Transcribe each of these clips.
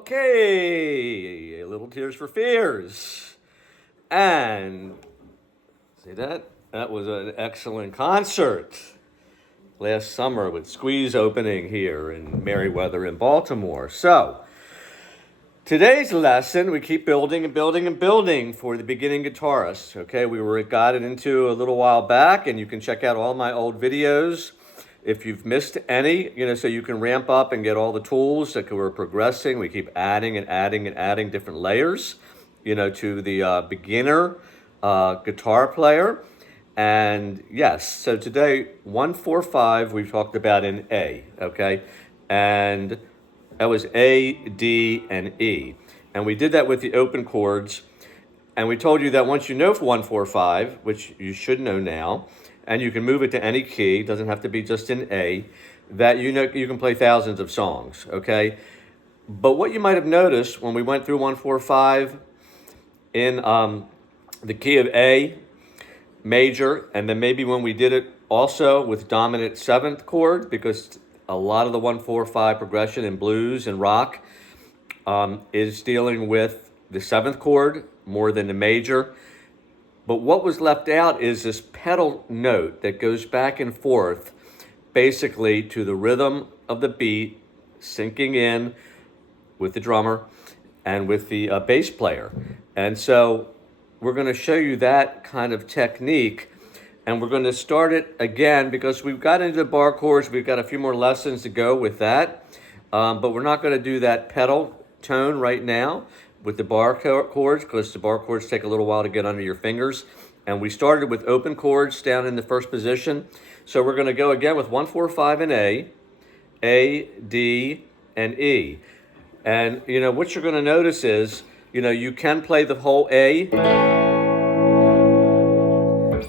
Okay, a little Tears for Fears. And see that? That was an excellent concert last summer with Squeeze opening here in Merriweather in Baltimore. So, today's lesson, we keep building and building and building for the beginning guitarist. Okay, got it into a little while back, and you can check out all my old videos if you've missed any, so you can ramp up and get all the tools that we're progressing. We keep adding and adding and adding different layers, to the beginner guitar player. And yes, so today, 1, 4, 5, we've talked about in A, okay? And that was A, D, and E. And we did that with the open chords. And we told you that once you know 1, 4, 5, which you should know now, and you can move it to any key, doesn't have to be just in A, that you can play thousands of songs, okay? But what you might have noticed when we went through 1, 4, 5 in the key of A, major, and then maybe when we did it also with dominant 7th chord, because a lot of the 1, 4, 5 progression in blues and rock is dealing with the 7th chord more than the major. But what was left out is this pedal note that goes back and forth basically to the rhythm of the beat, syncing in with the drummer and with the bass player. And so we're going to show you that kind of technique, and we're going to start it again because we've got into the bar chords. We've got a few more lessons to go with that, but we're not going to do that pedal tone right now with the bar chords, because the bar chords take a little while to get under your fingers. And we started with open chords down in the first position. So we're going to go again with 1, 4, 5 in A, D, and E. And, what you're going to notice is, you can play the whole A,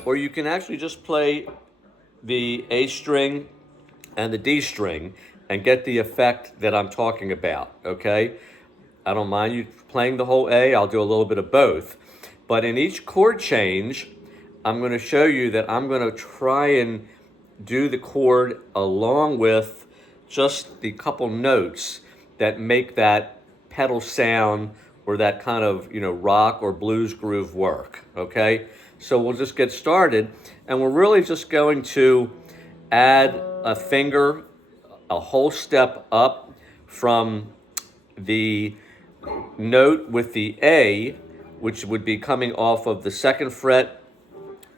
or you can actually just play the A string and the D string and get the effect that I'm talking about, okay? I don't mind you playing the whole A. I'll do a little bit of both. But in each chord change, I'm going to show you that I'm going to try and do the chord along with just the couple notes that make that pedal sound or that kind of, rock or blues groove work, okay? So we'll just get started, and we're really just going to add a finger, a whole step up from the note with the A, which would be coming off of the 2nd fret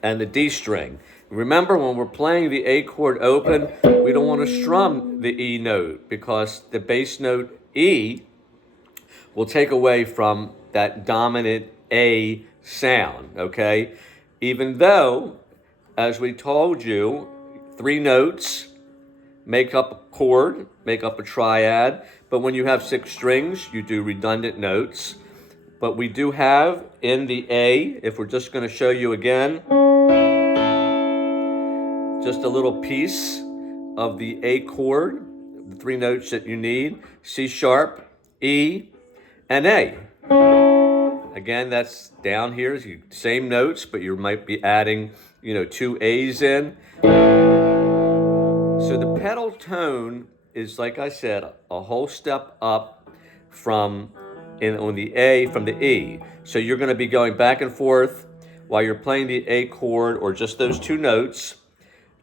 and the D string. Remember, when we're playing the A chord open, we don't want to strum the E note because the bass note E will take away from that dominant A sound, okay? Even though, as we told you, 3 notes make up a chord, make up a triad, but when you have 6 strings, you do redundant notes. But we do have in the A, if we're just going to show you again, just a little piece of the A chord, the 3 notes that you need, C sharp, E, and A. Again, that's down here, same notes, but you might be adding, 2 A's in. So the pedal tone is, like I said, a whole step up from the A from the E. So you're going to be going back and forth while you're playing the A chord or just those 2 notes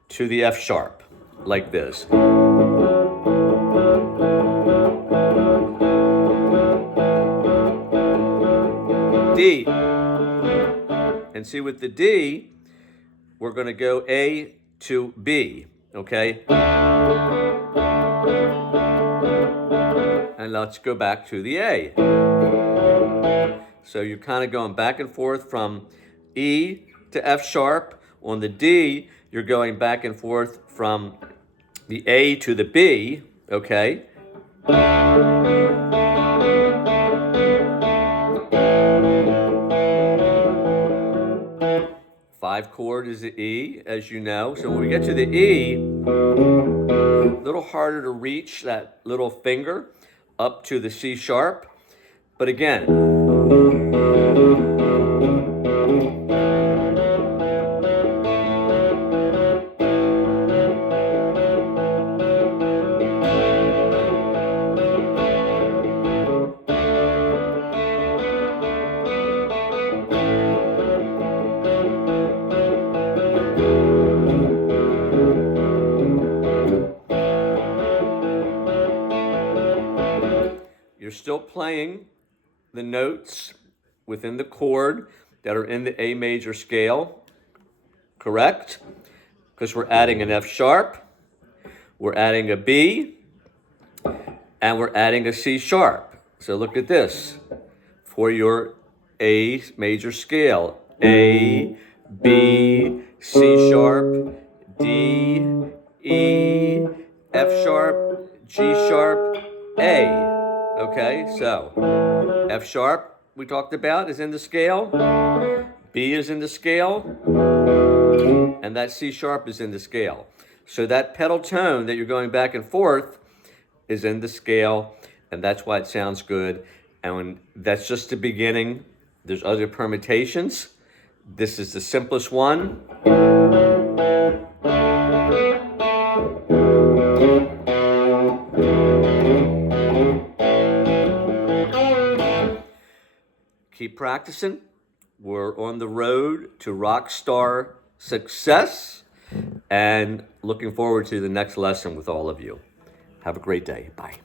to the F sharp, like this. D. And see, with the D, we're going to go A to B, okay? And let's go back to the A. So you're kind of going back and forth from E to F sharp. On the D, you're going back and forth from the A to the B, okay? 5 chord is the E, as you know. So when we get to the E, a little harder to reach that little finger up to the C sharp. But again, still playing the notes within the chord that are in the A major scale, correct? Because we're adding an F sharp, we're adding a B, and we're adding a C sharp. So look at this. For your A major scale, A, B, C sharp, D, E, F sharp, G sharp, A. Okay, so F sharp we talked about is in the scale, B is in the scale, and that C sharp is in the scale. So that pedal tone that you're going back and forth is in the scale, and that's why it sounds good. And that's just the beginning. There's other permutations. This is the simplest one. Keep practicing. We're on the road to rock star success, and looking forward to the next lesson with all of you. Have a great day. Bye.